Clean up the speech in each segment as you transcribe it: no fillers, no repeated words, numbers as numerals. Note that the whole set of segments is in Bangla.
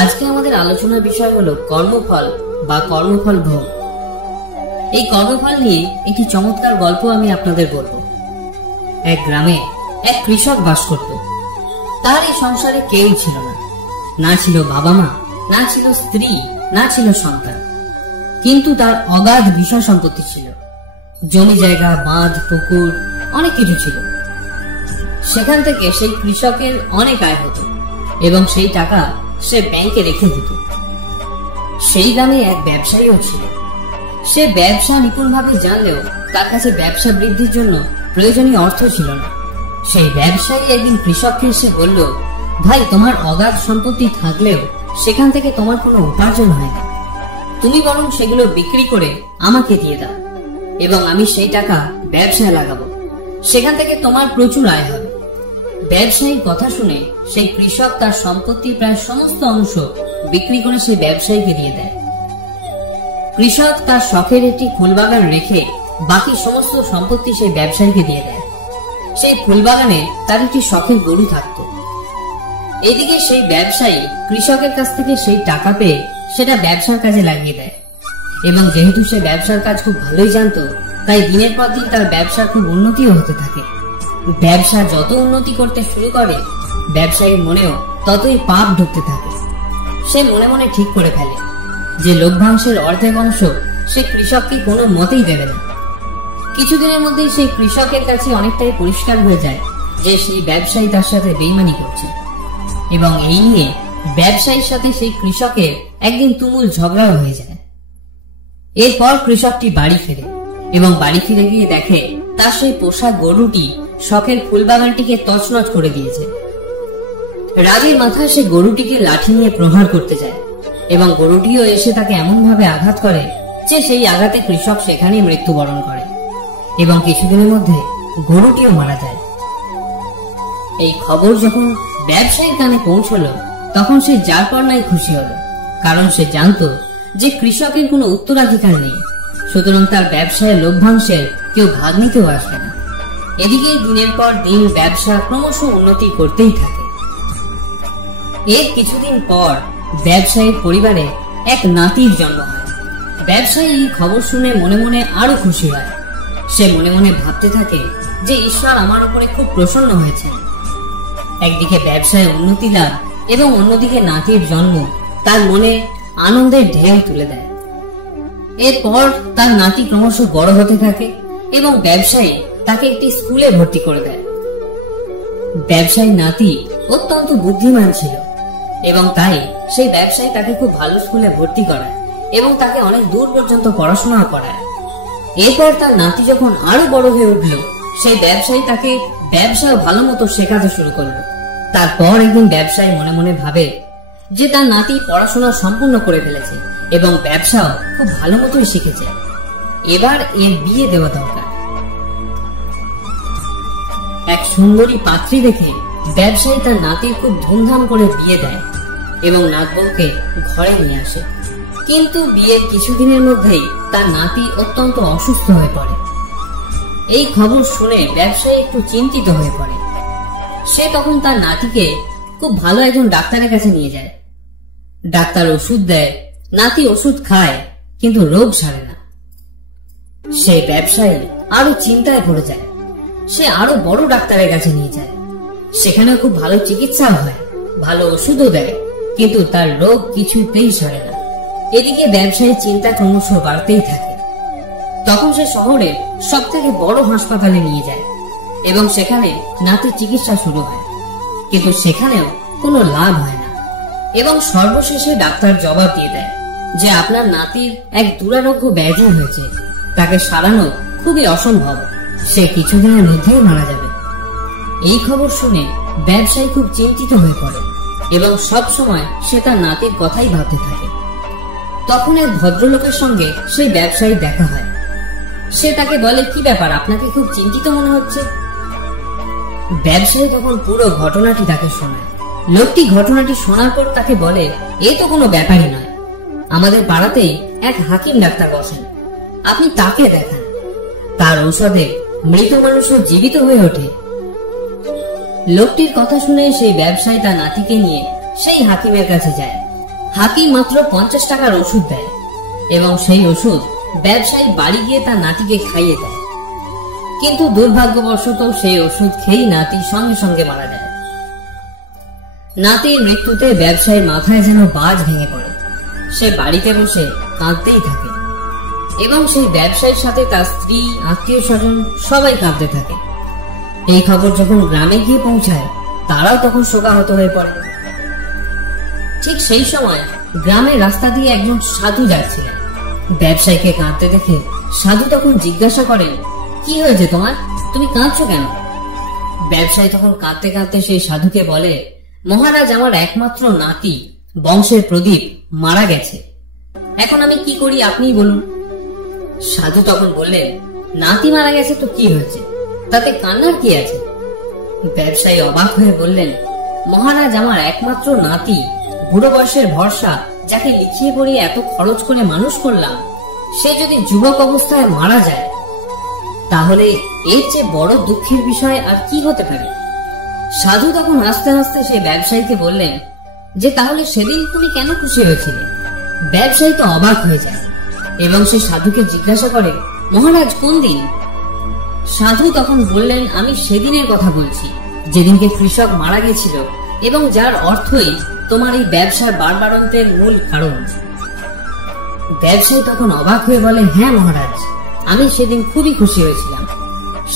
আজকে আমাদের আলোচনার বিষয় হলো কর্মফল বা কর্মফল ভোগ। এই কর্মফল নিয়ে একটি চমৎকার গল্প আমি আপনাদের বলবো। এক গ্রামে এক কৃষক বাস করত। তার এই সংসারে কেউ ছিল না, না ছিল বাবা মা, না ছিল স্ত্রী, না ছিল সন্তান। কিন্তু তার অগাধ বিষয় সম্পত্তি ছিল, জমি জায়গা, বাঁধ, পুকুর, অনেক কিছু ছিল। সেখান থেকে সেই কৃষকের অনেক আয় হতো এবং সেই টাকা সে ব্যাংকে রেখে দিত। সেই গ্রামে এক ব্যবসায়ীও ছিল। সে ব্যবসা নিপুণভাবে জানলেও তার কাছে ব্যবসা বৃদ্ধির জন্য প্রয়োজনীয় অর্থ ছিল না। সেই ব্যবসায়ী একদিন কৃষককে এসে বলল, ভাই, তোমার অগাধ সম্পত্তি থাকলেও সেখান থেকে তোমার কোনো উপার্জন হয় না। তুমি বরং সেগুলো বিক্রি করে আমাকে দিয়ে দাও এবং আমি সেই টাকা ব্যবসায় লাগাবো। সেখান থেকে তোমার প্রচুর আয় হবে। ব্যবসায়ীর কথা শুনে সেই কৃষক তার সম্পত্তির প্রায় সমস্ত অংশ বিক্রি করে সেই ব্যবসায়ীকে দিয়ে দেয়। কৃষক তার শখের একটি ফুলবাগান রেখে বাকি সমস্ত সম্পত্তি সেই ব্যবসায়ীকে দিয়ে দেয়। সেই ফুলবাগানে তার একটি শখের গরু থাকত। এদিকে সেই ব্যবসায়ী কৃষকের কাছ থেকে সেই টাকা পেয়ে সেটা ব্যবসার কাজে লাগিয়ে দেয় এবং যেহেতু সে ব্যবসার কাজ খুব ভালোই জানতো, তাই দিনের পর দিন তার ব্যবসার খুব উন্নতিও হতে থাকে। ব্যবসা যত উন্নতি করতে শুরু করে, ব্যবসায়ীর মনেও ততই পাপ ঢুকতে থাকে। সে মনে মনে ঠিক করে ফেলে যে লভ্যাংশের অর্ধেক অংশ সে কৃষককে কোনো মতেই দেবে না। কিছুদিনের মধ্যেই সেই কৃষকের কাছে অনেকটাই পরিষ্কার হয়ে যায় যে সেই ব্যবসায়ী তার সাথে বেইমানি করছে এবং এই নিয়ে ব্যবসায়ীর সাথে সেই কৃষকের একদিন তুমুল ঝগড়াও হয়ে যায়। এরপর কৃষকটি বাড়ি ফেরে এবং বাড়ি ফিরে গিয়ে দেখে তার সেই পোষা গরুটি শখের ফুলবাগানটিকে তছনছ করে দিয়েছে। রাগের মাথায় সে গরুটিকে লাঠি নিয়ে প্রহার করতে যায় এবং গরুটিও এসে তাকে এমন ভাবে আঘাত করে যে সেই আঘাতে কৃষক সেখানেই মৃত্যুবরণ করে এবং কিছুদিনের মধ্যে গরুটিও মারা যায়। এই খবর যখন ব্যবসায়ীর কানে পৌঁছলো, তখন সে যার পর নাই খুশি হলো, কারণ সে জানতো যে কৃষকের কোনো উত্তরাধিকার নেই, সুতরাং তার ব্যবসায় লভ্যাংশের কেউ ভাগ নিতেও আসবে না। এদিকে দিনের পর দিন ব্যবসা ক্রমশ উন্নতি করতেই থাকে। এর কিছুদিন পর ব্যবসায়ীর পরিবারে এক নাতির জন্ম হয়। ব্যবসায়ী এই খবর শুনে মনে মনে আরো খুশি হয়। সে মনে মনে ভাবতে থাকে যে ঈশ্বর আমার উপরে খুব প্রসন্ন হয়েছে। একদিকে ব্যবসায় উন্নতি লাভ এবং অন্যদিকে নাতির জন্ম তার মনে আনন্দের ঢেউ তুলে দেয়। এরপর তার নাতি ক্রমশ বড় হতে থাকে এবং ব্যবসায়ী তাকে একটি স্কুলে ভর্তি করে দেয়। ব্যবসায়ী নাতি অত্যন্ত বুদ্ধিমান ছিল এবং তাই সেই ব্যবসায়ী তাকে খুব ভালো স্কুলে ভর্তি করায় এবং তাকে অনেক দূর পর্যন্ত পড়াশোনা করায়। এরপর তার নাতি যখন আরো বড় হয়ে উঠল, সেই ব্যবসায়ী তাকে ব্যবসা ভালো মতো শেখাতে শুরু করলো। তারপর একদিন ব্যবসায়ী মনে মনে ভাবে যে তার নাতি পড়াশোনা সম্পূর্ণ করে ফেলেছে এবং ব্যবসাও খুব ভালো মতোই শিখেছে, এবার এর বিয়ে দেওয়া দরকার। এক সুন্দরী পাত্রী দেখে ব্যবসায়ী তার নাতির খুব ধুমধাম করে বিয়ে দেয় এবং নাত বউকে ঘরে নিয়ে আসে। কিন্তু বিয়ের কিছুদিনের মধ্যেই তার নাতি অত্যন্ত অসুস্থ হয়ে পড়ে। এই খবর শুনে ব্যবসায়ী একটু চিন্তিত হয়ে পড়ে। সে তখন তার নাতিকে খুব ভালো একজন ডাক্তারের কাছে নিয়ে যায়। ডাক্তার ওষুধ দেয়, নাতি ওষুধ খায়, কিন্তু রোগ সারে না। সেই ব্যবসায়ী আরো চিন্তায় পড়ে যায়। সে আরো বড় ডাক্তারের কাছে নিয়ে যায়। সেখানে খুব ভালো চিকিৎসা হয়, ভালো ওষুধও দেয়, কিন্তু তার রোগ কিছুতেই সারে না। এদিকে ব্যবসায়ীর চিন্তা ক্রমশ বাড়তেই থাকে। তখন সে শহরের সব থেকে বড় হাসপাতালে নিয়ে যায় এবং সেখানে নাতির চিকিৎসা শুরু হয়, কিন্তু সেখানেও কোনো লাভ হয় না এবং সর্বশেষে ডাক্তার জবাব দিয়ে দেয় যে আপনার নাতির এক দুরারোগ্য ব্যাধি হয়েছে, তাকে সারানো খুবই অসম্ভব, সে কিছুদিনের মধ্যেই মারা যাবে। এই খবর শুনে ব্যবসায়ী খুব চিন্তিত হয়ে পড়ে এবং সব সময় সে তার নাতির কথাই ভাবতে থাকে। তখন এক ভদ্রলোকের সঙ্গে সেই ব্যবসায়ী দেখা হয়। সে তাকে বলে, কি ব্যাপার, আপনাকে খুব চিন্তিত মনে হচ্ছে। ব্যবসায়ী তখন পুরো ঘটনাটি তাকে শোনায়। লোকটি ঘটনাটি শোনার পর তাকে বলে, এ তো কোনো ব্যাপারই নয়, আমাদের পাড়াতেই এক হাকিম ডাক্তার বসেন, আপনি তাকে দেখান, তার ঔষধে মৃত মানুষও জীবিত হয়ে ওঠে। লোকটির কথা শুনে সেই ব্যবসায়ী তার নাতিকে নিয়ে সেই হাকিমের কাছে যায়। হাকিম মাত্র 50 টাকার ওষুধ দেয় এবং সেই ওষুধ ব্যবসায়ী বাড়ি গিয়ে তার নাতিকে খাইয়ে দেয়। কিন্তু দুর্ভাগ্যবশত সেই ওষুধ খেয়েই নাতি সঙ্গে সঙ্গে মারা যায়। নাতির মৃত্যুতে ব্যবসায়ীর মাথায় যেন বাজ ভেঙে পড়ে। সে বাড়িতে বসে কাঁদতেই থাকে এবং সেই ব্যবসায়ীর সাথে তার স্ত্রী, আত্মীয় স্বজন সবাই কাঁদতে থাকে। এই খবর যখন গ্রামে গিয়ে পৌঁছায়, তারাও তখন শোকাহত হয়ে পড়ে। ঠিক সেই সময় গ্রামের রাস্তা দিয়ে একজন সাধু যাচ্ছিলেন। ব্যবসায়ীকে কাঁদতে দেখে সাধু তখন জিজ্ঞাসা করেন, কি হয়েছে তোমার, তুমি কাঁদছো কেন? ব্যবসায়ী তখন কাঁদতে কাঁদতে সেই সাধুকে বলে, মহারাজ, আমার একমাত্র নাতি বংশের প্রদীপ মারা গেছে। এখন আমি কি করি আপনিই বলুন। সাধু তখন বললেন, নাতি মারা গেছে তো কি হয়েছে, তাতে কান্নার কি আছে? ব্যবসায়ী অবাক হয়ে বললেন, মহারাজ, আমার একমাত্র নাতি, বুড়ো বয়সের ভরসা, যাকে লিখিয়ে পড়িয়ে এত খরচ করে মানুষ করলাম, সে যদি যুবক অবস্থায় মারা যায়, তাহলে এর চেয়ে বড় দুঃখের বিষয় আর কি হতে পারে? সাধু তখন হাসতে হাসতে সেই ব্যবসায়ীকে বললেন যে, তাহলে সেদিন তুমি কেন খুশি হয়েছিলে? ব্যবসায়ী তো অবাক হয়ে যায় এবং সে সাধুকে জিজ্ঞাসা করে, মহারাজ, কোন দিন? সাধু তখন বললেন, আমি সেদিনের কথা বলছি যেদিনকে কৃষক মারা গেছিল এবং যার অর্থই তোমার এই ব্যবসার বাড়বাড়ন্তের মূল কারণ। ব্যবসায়ী তখন অবাক হয়ে বলে, হ্যাঁ মহারাজ, আমি সেদিন খুবই খুশি হয়েছিলাম।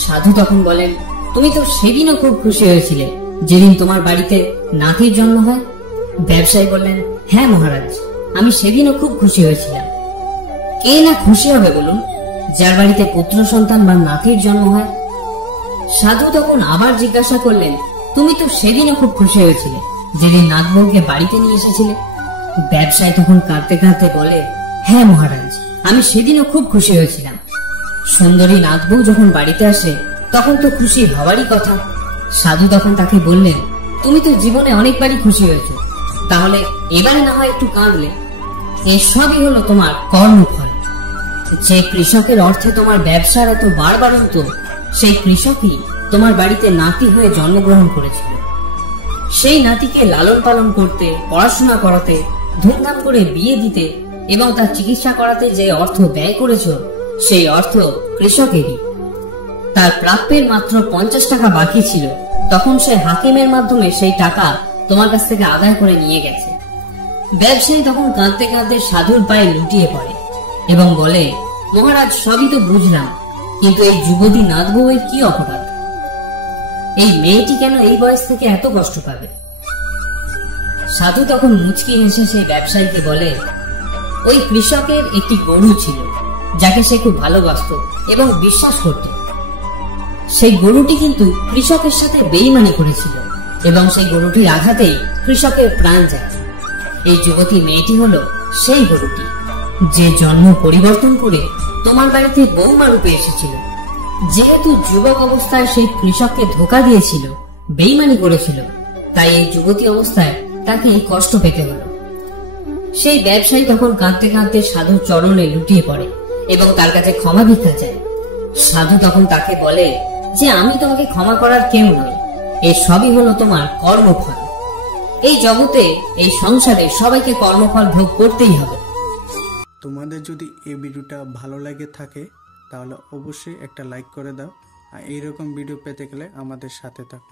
সাধু তখন বলেন, তুমি তো সেদিনও খুব খুশি হয়েছিলে যেদিন তোমার বাড়িতে নাতির জন্ম হয়। ব্যবসায়ী বললেন, হ্যাঁ মহারাজ, আমি সেদিনও খুব খুশি হয়েছিলাম। কে না খুশি হবে বলুন, যার বাড়িতে পুত্র সন্তান বা নাতির জন্ম হয়? সাধু তখন আবার জিজ্ঞাসা করলেন, তুমি তো সেদিনও খুব খুশি হয়েছিলে যেদিন নাতবউকে বাড়িতে নিয়ে এসেছিলে। ব্যবসায়ী তখন কাঁদতে কাঁদতে বলে, হ্যাঁ মহারাজ, আমি সেদিনও খুব খুশি হয়েছিলাম। সুন্দরী নাতবউ যখন বাড়িতে আসে, তখন তো খুশি হওয়ারই কথা। সাধু তখন তাকে বললেন, তুমি তো জীবনে অনেকবারই খুশি হয়েছো, তাহলে এবারে না হয় একটু কাঁদলে। এসবই হলো তোমার কর্মফল। যে কৃষকের অর্থে তোমার ব্যবসার এত বাড়বাড়ন্ত, সেই কৃষকই তোমার বাড়িতে নাতি হয়ে জন্মগ্রহণ করেছিল। সেই নাতিকে লালন পালন করতে, পড়াশোনা করাতে, ধুমধাম করে বিয়ে দিতে এবং তার চিকিৎসা করাতে যে অর্থ ব্যয় করেছ, সেই অর্থ কৃষকেরই। তার প্রাপ্যের মাত্র 50 টাকা বাকি ছিল, তখন সে হাকিমের মাধ্যমে সেই টাকা তোমার কাছ থেকে আদায় করে নিয়ে গেছে। ব্যবসায়ী তখন কাঁদতে কাঁদতে সাধুর পায়ে লুটিয়ে পড়ে এবং বলে, মহারাজ, সবই তো বুঝলাম, কিন্তু এই যুবতী নাতবউয়ের কি অপরাধ? এই মেয়েটি কেন এই বয়স থেকে এত কষ্ট পাবে? সাধু তখন মুচকি হেসে সেই ব্যবসায়ীকে বলে, ওই কৃষকের একটি গরু ছিল যাকে সে খুব ভালোবাসত এবং বিশ্বাস করত। সেই গরুটি কিন্তু কৃষকের সাথে বেইমানি করেছিল এবং সেই গরুটির আঘাতেই কৃষকের প্রাণ যায়। এই যুবতী মেয়েটি হলো সেই গরুটি, যে জন্ম পরিবর্তন করে তোমার বাড়িতে বৌমা রূপে এসেছিল। যেহেতু যুবক অবস্থায় সেই কৃষককে ধোঁকা দিয়েছিল, বেইমানি করেছিল, তাই এই যুবতী অবস্থায় তাকে এই কষ্ট পেতে হলো। সেই ব্যবসায়ী তখন কাঁদতে কাঁদতে সাধুর চরণে লুটিয়ে পড়ে এবং তার কাছে ক্ষমা ভিক্ষা চায়। সাধু তখন তাকে বলে যে, আমি তোমাকে ক্ষমা করার কেউ নই, এ সবই হলো তোমার কর্মফল। এই জগতে, এই সংসারে সবাইকে কর্মফল ভোগ করতেই হবে। তোমাদের যদি এই ভিডিওটা ভালো লাগে থাকে, তাহলে অবশ্যই একটা লাইক করে দাও, আর এইরকম ভিডিও পেতে গেলে আমাদের সাথে থাকো।